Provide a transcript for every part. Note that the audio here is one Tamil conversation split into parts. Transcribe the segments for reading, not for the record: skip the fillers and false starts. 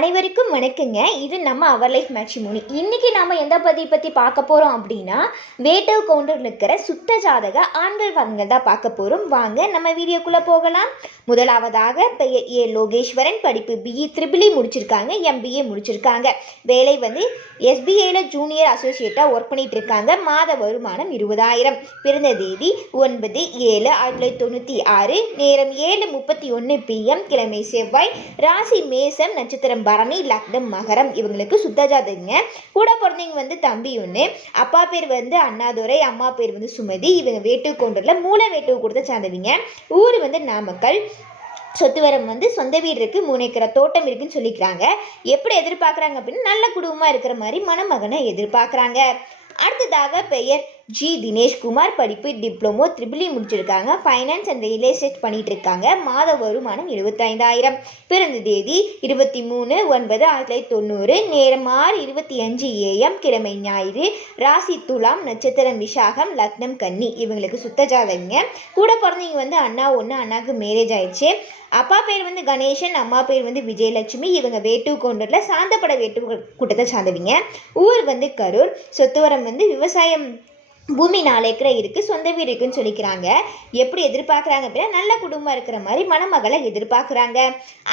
அனைவருக்கும் வணக்கங்க. இது நம்ம அவர் லைஃப் மேட்ரிமோனி. இன்னைக்கு நாம எந்த பத்தி பார்க்க போறோம் அப்படின்னா, வேட்டவ் கவுண்டர்ல இருக்கிற சுத்த ஜாதக ஆண்கள் பலன்கள் தான் பார்க்க போறோம். வாங்க நம்ம வீடியோக்குள்ள போகலாம். முதலாவதாக பெயர் ஏ லோகேஸ்வரன். படிப்பு பிஇ ட்ரிபிள் முடிச்சிருக்காங்க, எம்பிஏ முடிச்சிருக்காங்க. வேலை எஸ்பிஐல ஜூனியர் அசோசியேட்டா ஒர்க் பண்ணிட்டு இருக்காங்க. மாத வருமானம் 20,000. பிறந்த தேதி 9/7/1996. நேரம் 7:31 PM. கிழமை செவ்வாய். ராசி மேசம். நட்சத்திரம் பரணி. லக்னம் மகரம். இவங்களுக்கு சுத்த ஜாதகங்க. கூட பிறந்தவங்க தம்பி ஒன்று. அப்பா பேர் அண்ணாதுரை, அம்மா பேர் சுமதி. இவங்க வேட்டுவ கவுண்டர்ல மூல வேட்டுவ கொடுத்த சார்ந்தவங்க. ஊர் நாமக்கல். சொத்து வரம் சொந்த வீடு இருக்குது, 3 ஏக்கரை தோட்டம் இருக்குன்னு சொல்லிக்கிறாங்க. எப்படி எதிர்பார்க்குறாங்க அப்படின்னா, நல்ல குடும்பமாக இருக்கிற மாதிரி மணமகனை எதிர்பார்க்குறாங்க. அடுத்ததாக பெயர் ஜி தினேஷ்குமார். படிப்பு டிப்ளமோ ட்ரிபிள் முடிச்சிருக்காங்க. ஃபைனான்ஸ் அண்ட் ரியல் எஸ்டேட் பண்ணிட்டு இருக்காங்க. மாத வருமானம் 75,000. பிறந்த தேதி 23/9/1990. நேரம் 6:25 AM. கிழமை ஞாயிறு. ராசி துலாம். நட்சத்திரம் விஷாகம். லக்னம் கன்னி. இவங்களுக்கு சுத்த ஜாதகங்க. கூட பிறந்தவங்க அண்ணா ஒன்று. அண்ணாவுக்கு மேரேஜ் ஆயிடுச்சு. அப்பா பேர் கணேசன், அம்மா பேர் விஜயலட்சுமி. இவங்க வேட்டுவ கவுண்டரில் சாந்தப்பட வேட்டுவ கூட்டத்தை சார்ந்தவங்க. ஊர் கரூர். சொத்து வரம் விவசாயம், பூமி 4 ஏக்கரை இருக்குது, சொந்த வீடு இருக்குன்னு சொல்லிக்கிறாங்க. எப்படி எதிர்பார்க்குறாங்க அப்படின்னா, நல்ல குடும்பம் இருக்கிற மாதிரி மணமகளை எதிர்பார்க்குறாங்க.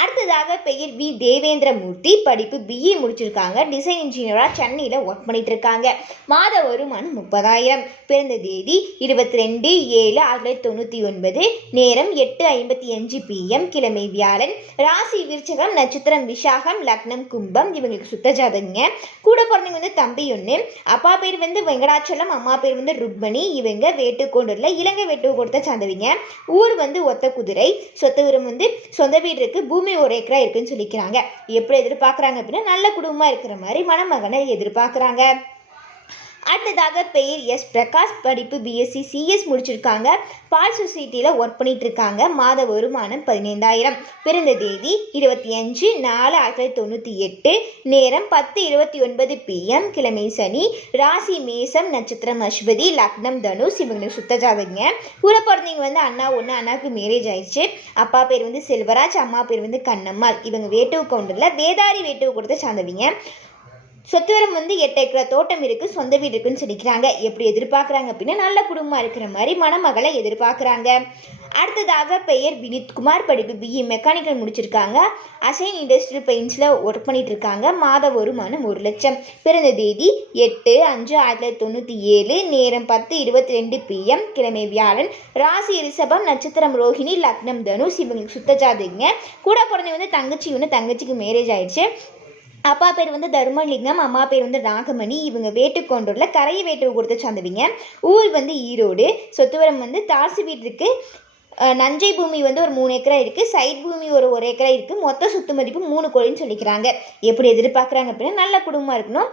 அடுத்ததாக பெயர் வி தேவேந்திரமூர்த்தி. படிப்பு பிஇ முடிச்சிருக்காங்க. டிசைன் இன்ஜினியராக சென்னையில் ஒர்க் பண்ணிட்டு இருக்காங்க. மாத வருமானம் 30,000. பிறந்த தேதி 22/7/1999. நேரம் 8:55 PM. கிழமை வியாழன். ராசி விருச்சகம். நட்சத்திரம் விஷாகம். லக்னம் கும்பம். இவங்களுக்கு சுத்த ஜாதகங்க. கூட பிறந்தவங்க தம்பி ஒன்று. அப்பா பேர் வெங்கடாச்சலம், அம்மா பேர் ருக்மணி. இவங்க வேட்டுவ கவுண்டர்ல இலங்கை வேட்டுவ கொடுத்த சார்ந்தவங்க. ஊர் ஒத்த குதிரை. சொத்து வரம் சொந்த வீடு இருக்கு, பூமி 1 ஏக்கரா இருக்குன்னு சொல்லிக்கிறாங்க. எப்படி எதிர்பார்க்குறாங்க அப்படின்னா, நல்ல குடும்பமா இருக்கிற மாதிரி மணமகனை எதிர்பார்க்குறாங்க. அடுத்ததாக பெயர் எஸ் பிரகாஷ். படிப்பு பிஎஸ்சி சிஎஸ் முடிச்சிருக்காங்க. பால் சொசைட்டியில் ஒர்க் பண்ணிட்டு இருக்காங்க. மாத வருமானம் 15,000. பிறந்த தேதி 25/4/1998. நேரம் 10:29 PM. கிழமை சனி. ராசி மேசம். நட்சத்திரம் அஸ்வதி. லக்னம் தனுஷ். இவங்களுக்கு சுத்த ஜாதகங்க. கூட பிறந்தவங்க அண்ணா ஒன்று. அண்ணாவுக்கு மேரேஜ் ஆயிடுச்சு. அப்பா பேர் செல்வராஜ், அம்மா பேர் கண்ணம்மாள். இவங்க வேட்டுவ கவுண்டரில் வேதாரி வேட்டுவ கொடுத்த சார்ந்தவங்க. சொத்து வரம் 8 ஏக்கரை தோட்டம் இருக்குது, சொந்த வீடு இருக்குன்னு சொல்லிக்கிறாங்க. எப்படி எதிர்பார்க்குறாங்க அப்படின்னா, நல்ல குடும்பமாக இருக்கிற மாதிரி மணமகளை எதிர்பார்க்குறாங்க. அடுத்ததாக பெயர் வினித்குமார். படிப்பு பிஇ மெக்கானிக்கல் முடிச்சிருக்காங்க. அசைன் இண்டஸ்ட்ரியல் பெயிண்ட்ஸில் ஒர்க் பண்ணிட்டு இருக்காங்க. மாத வருமானம் 1 லட்சம். பிறந்த தேதி 8/5/1997. நேரம் 10:22 PM. கிழமை வியாழன். ராசி ரிஷபம். நட்சத்திரம் ரோஹிணி. லக்னம் தனுஷ். இவங்களுக்கு சுத்த ஜாதகங்க. கூட பிறந்தவங்க தங்கச்சி ஒன்று. தங்கச்சிக்கு மேரேஜ் ஆயிடுச்சு. அப்பா பேர் தர்மலிங்கம், அம்மா பேர் ராகமணி. இவங்க வேட்டுவ கவுண்டரில் கரையை வேட்டுவ கொடுத்த சார்ந்தவங்க. ஊர் ஈரோடு. சொத்து வரம் தார்சி வீடு இருக்குது. நஞ்சை பூமி ஒரு 3 ஏக்கரா இருக்குது. சைட் பூமி ஒரு ஏக்கரா இருக்குது. மொத்த சொத்து மதிப்பு 3 கோடின்னு சொல்லிக்கிறாங்க. எப்படி எதிர்பார்க்குறாங்க அப்படின்னா, நல்ல குடும்பமாக இருக்கணும்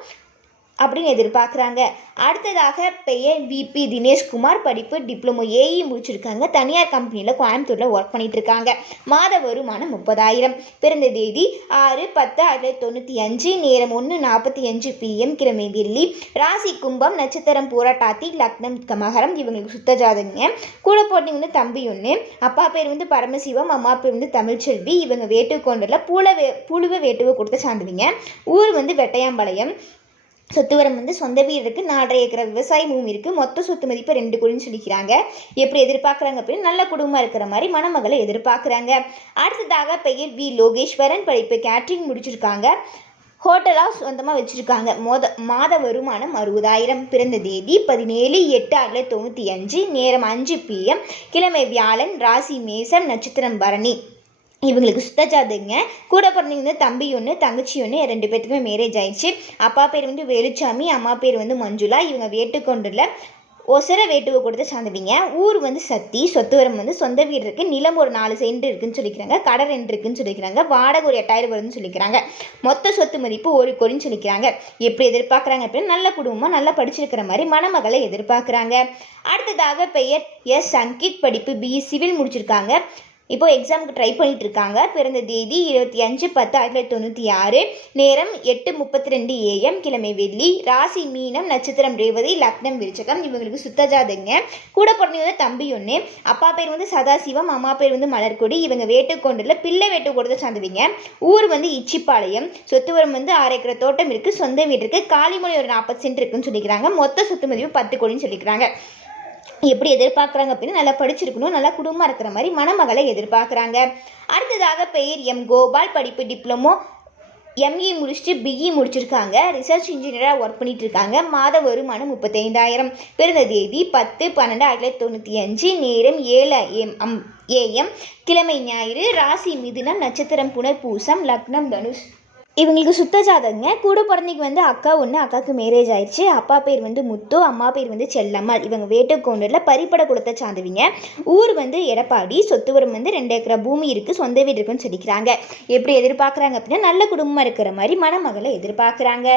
அப்படின்னு எதிர்பார்க்குறாங்க. அடுத்ததாக பெயர் விபி தினேஷ்குமார். படிப்பு டிப்ளமோ ஏஇ முடிச்சிருக்காங்க. தனியார் கம்பெனியில் கோயம்புத்தூரில் ஒர்க் பண்ணிட்டு இருக்காங்க. மாத வருமானம் 30,000. பிறந்த தேதி 6/10/1995. நேரம் 1:45 PM. கிழமை வெள்ளி. ராசி கும்பம். நட்சத்திரம் பூரட்டாத்தி. லக்னம் மகரம். இவங்களுக்கு சுத்த ஜாதகங்க. கூட போட்டவங்க தம்பி ஒன்று. அப்பா பேர் பரமசிவம், அம்மா பேர் தமிழ்ச்செல்வி. இவங்க வேட்டுவ கவுண்டரில் புழுவ வேட்டுவ கொடுத்த சார்ந்தவங்க. ஊர் வெட்டையாம்பாளையம். சொத்து வரம் சொந்த வீடு இருக்குது, 4.5 ஏக்கரை விவசாய பூமி இருக்குது. மொத்த சொத்து மதிப்பு 2 கோடின்னு சொல்லிக்கிறாங்க. எப்படி எதிர்பார்க்குறாங்க அப்படின்னு, நல்ல குடும்பமாக இருக்கிற மாதிரி மணமகளை எதிர்பார்க்குறாங்க. அடுத்ததாக பெயர் வி லோகேஸ்வரன். படிப்பு கேட்ரிங் முடிச்சிருக்காங்க. ஹோட்டலாக சொந்தமாக வச்சுருக்காங்க. மாத வருமானம் 60,000. பிறந்த தேதி 17/8/1995. நேரம் 5 PM. கிழமை வியாழன். ராசி மேசம். நட்சத்திரம் பரணி. இவங்களுக்கு சுத்த ஜாதகங்க. கூட பிறந்தவங்க தம்பி ஒன்று, தங்கச்சி ஒன்று. 2 பேர்த்துக்குமே மேரேஜ் ஆயிடுச்சு. அப்பா பேர் வேலுச்சாமி, அம்மா பேர் மஞ்சுளா. இவங்க வேட்டுவ கவுண்டரில் ஒசர வேட்டுவ கொடுத்த சார்ந்தவங்க. ஊர் சத்தி. சொத்து வரம் சொந்த வீடு இருக்குது. நிலம் ஒரு 4 சென்ட் இருக்குன்னு சொல்லிக்கிறாங்க. கடை 2 இருக்குன்னு சொல்லிக்கிறாங்க. வாடகை ஒரு 8,000 வருதுன்னு சொல்லிக்கிறாங்க. மொத்த சொத்து மதிப்பு 1 கோடின்னு சொல்லிக்கிறாங்க. எப்படி எதிர்பார்க்குறாங்க அப்படின்னு, நல்ல குடும்பமாக நல்லா படிச்சிருக்கிற மாதிரி மணமகளை எதிர்பார்க்குறாங்க. அடுத்ததாக பெயர் எஸ் சங்கித். படிப்பு பிஇ சிவில் முடிச்சிருக்காங்க. இப்போ எக்ஸாமுக்கு ட்ரை பண்ணிட்டு இருக்காங்க. பிறந்த தேதி 25/10/1996, நேரம் 8:32 AM, கிழமை வெள்ளி, ராசி மீனம், நட்சத்திரம் ரேவதி, லக்னம் விருச்சகம். இவங்களுக்கு சுத்த ஜாதகங்க. கூட பிறந்தவங்க வந்து தம்பி ஒன்று. அப்பா பேர் வந்து சதாசிவம், அம்மா பேர் வந்து மலர்கொடி. இவங்க வேட்டுக்கொண்டில் பிள்ளை வேட்டுக்கொண்டதை சார்ந்தவங்க. ஊர் வந்து இச்சிப்பாளையம். சொத்து வரம் வந்து 6 ஏக்கர் தோட்டம் இருக்குது, சொந்த வீடு இருக்குது, காலிமலை ஒரு 40 சென்ட் இருக்குன்னு சொல்லிக்கிறாங்க. மொத்த சொத்து மதிப்பு 10 கோடின்னு சொல்லிக்கிறாங்க. எப்படி எதிர்பார்க்குறாங்க அப்படின்னா நல்லா படிச்சிருக்கணும், நல்லா குடும்பமாக இருக்கிற மாதிரி மணமகளை எதிர்பார்க்குறாங்க. அடுத்ததாக பெயர் எம் கோபால். படிப்பு டிப்ளமோ, எம்இ முடிச்சுட்டு பிஇ முடிச்சிருக்காங்க. ரிசர்ச் இன்ஜினியராக ஒர்க் பண்ணிட்டு இருக்காங்க. மாத வருமானம் 35,000. பிறந்த தேதி 10/12/1995, நேரம் 7 AM, கிழமை ஞாயிறு, ராசி மிதுனம், நட்சத்திரம் புனர்பூசம், லக்னம் தனுஷ். இவங்களுக்கு சுத்த ஜாதகங்க. கூட பிறந்தைக்கு வந்து அக்கா ஒன்று, அக்காவுக்கு மேரேஜ் ஆயிடுச்சு. அப்பா பேர் வந்து முத்து, அம்மா பேர் வந்து செல்லம்மாள். இவங்க வேட்டுக்கோண்டூரில் பரிப்பட குலத்தை சார்ந்தவங்க. ஊர் வந்து எடப்பாடி. சொத்துவரம் வந்து 2 ஏக்கர் பூமி இருக்குது, சொந்த வீடு இருக்குன்னு சொல்லிக்கிறாங்க. எப்படி எதிர்பார்க்குறாங்க அப்படின்னா நல்ல குடும்பமாக இருக்கிற மாதிரி மணமகளை எதிர்பார்க்குறாங்க.